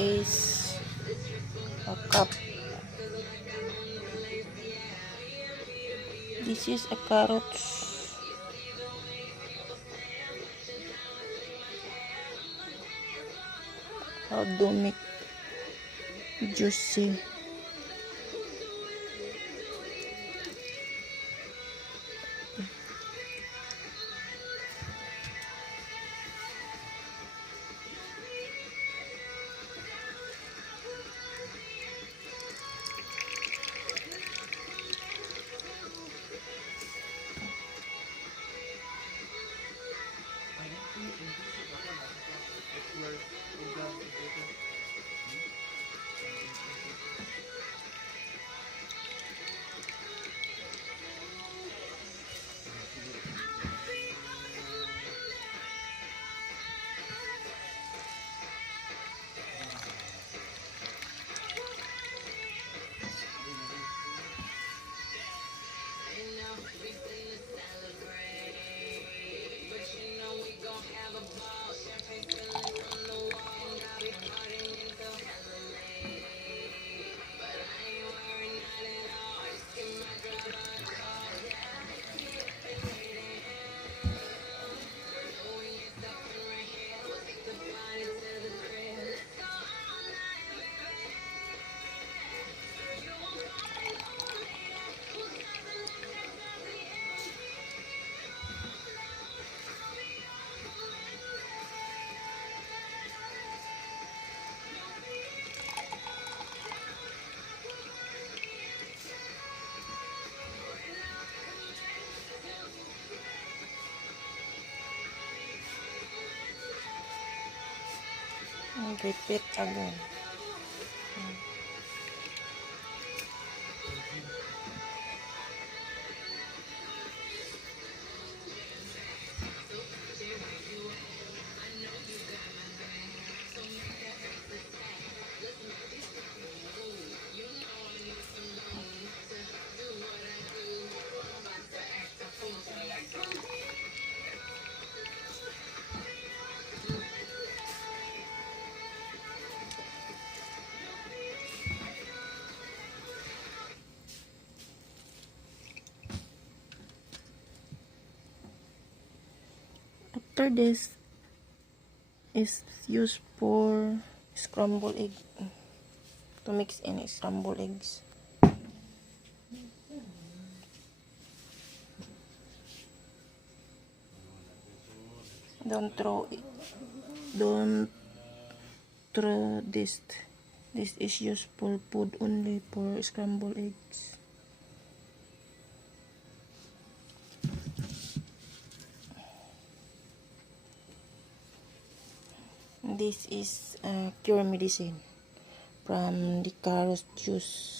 is a cup. This is a carrot. How to make juicy. And repeat again. After this is used for scrambled egg, to mix in scrambled eggs. Don't throw it. Don't throw this. This is used for food only for scrambled eggs. This is cure medicine from the carrot juice.